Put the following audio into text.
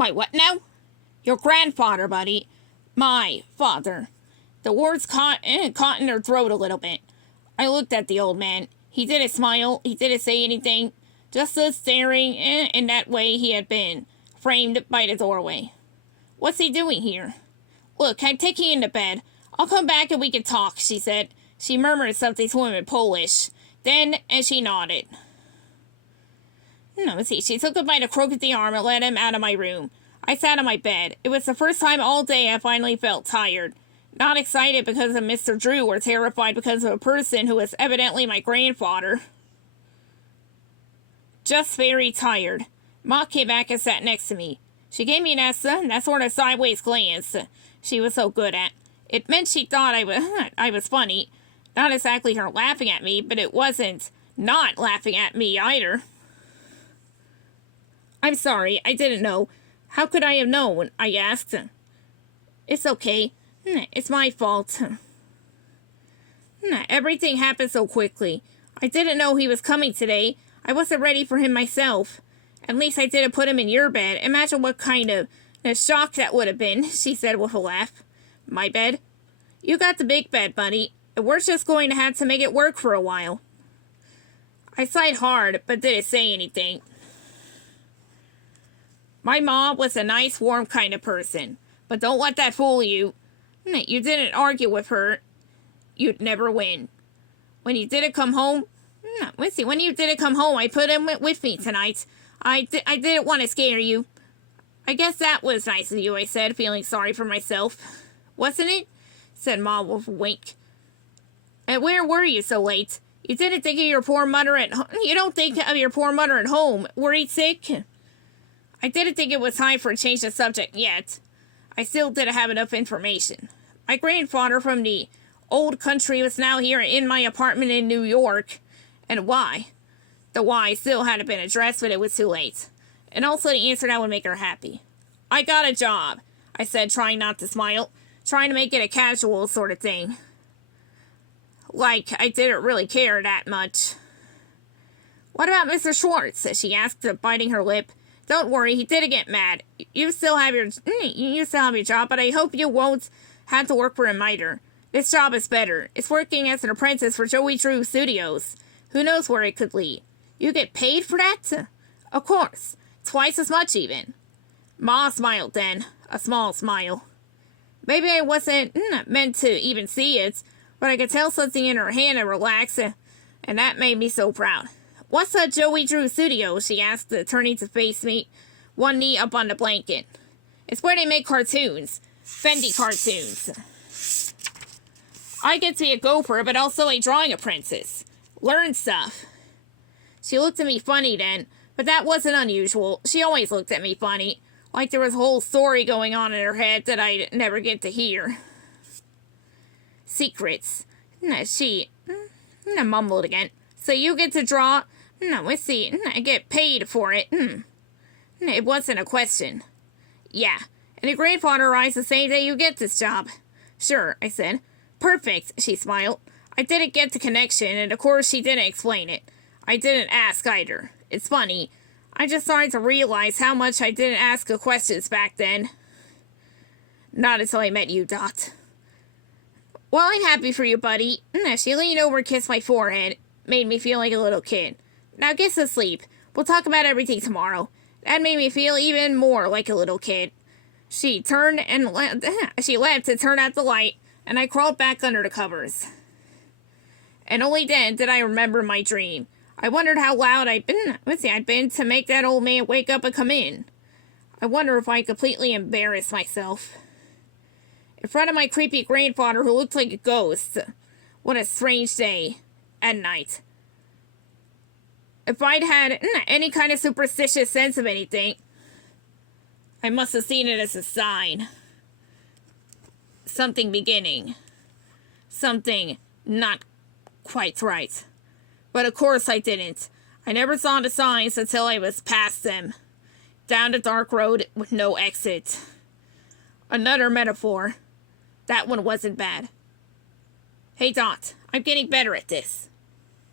My what now? Your grandfather, buddy. My father. The words caught in her throat a little bit. I looked at the old man. He didn't smile. He didn't say anything. Just stood staring in that way he had been, framed by the doorway. What's he doing here? Look, I'm taking him to bed. I'll come back and we can talk, she said. She murmured something to him in Polish. Then, and she nodded. Let's see. She took him by the crook of the arm and led him out of my room. I sat on my bed. It was the first time all day I finally felt tired. Not excited because of Mr. Drew or terrified because of a person who was evidently my grandfather. Just very tired. Ma came back and sat next to me. She gave me that sort of sideways glance she was so good at. It meant she thought I was funny. Not exactly her laughing at me, but it wasn't not laughing at me either. I'm sorry, I didn't know. How could I have known? I asked. It's okay. It's my fault. Everything happened so quickly. I didn't know he was coming today. I wasn't ready for him myself. At least I didn't put him in your bed. Imagine what kind of shock that would have been, she said with a laugh. My bed? You got the big bed, buddy. We're just going to have to make it work for a while. I sighed hard, but didn't say anything. My mom was a nice, warm kind of person. But don't let that fool you. You didn't argue with her. You'd never win. When you didn't come home... When you didn't come home, I put him with me tonight. I didn't want to scare you. I guess that was nice of you, I said, feeling sorry for myself. Wasn't it? Said Ma with a wink. And where were you so late? You didn't think of your poor mother at home. You don't think of your poor mother at home. Worried sick? I didn't think it was time for a change of subject yet. I still didn't have enough information. My grandfather from the old country was now here in my apartment in New York. And why? The why still hadn't been addressed, but it was too late. And also the answer that would make her happy. I got a job, I said, trying not to smile. Trying to make it a casual sort of thing. Like I didn't really care that much. What about Mr. Schwartz? She asked, biting her lip. Don't worry, he didn't get mad. You still have your job, but I hope you won't have to work for him either. This job is better. It's working as an apprentice for Joey Drew Studios. Who knows where it could lead? You get paid for that? Of course. Twice as much, even. Ma smiled then. A small smile. Maybe I wasn't meant to even see it, but I could tell something in her hand and relax, and that made me so proud. What's a Joey Drew Studios? She asked, turning to face me, one knee up on the blanket. It's where they make cartoons. Bendy cartoons. I get to be a gopher, but also a drawing apprentice. Learn stuff. She looked at me funny then, but that wasn't unusual. She always looked at me funny, like there was a whole story going on in her head that I'd never get to hear. Secrets. She mumbled again. So you get to draw? Let's see. I get paid for it. It wasn't a question. Yeah. And your grandfather arrives the same day you get this job. Sure, I said. Perfect, she smiled. I didn't get the connection, and of course she didn't explain it. I didn't ask either. It's funny. I just started to realize how much I didn't ask the questions back then. Not until I met you, Dot. Well, I'm happy for you, buddy. She leaned over and kissed my forehead. Made me feel like a little kid. Now get to sleep. We'll talk about everything tomorrow. That made me feel even more like a little kid. She turned and she left to turn out the light, and I crawled back under the covers. And only then did I remember my dream. I wondered how loud I'd been to make that old man wake up and come in. I wonder if I completely embarrassed myself. In front of my creepy grandfather who looked like a ghost. What a strange day. At night. If I'd had any kind of superstitious sense of anything, I must have seen it as a sign. Something beginning. Something not quite right. But of course I didn't. I never saw the signs until I was past them. Down the dark road with no exit. Another metaphor. That one wasn't bad. Hey, Dot, I'm getting better at this.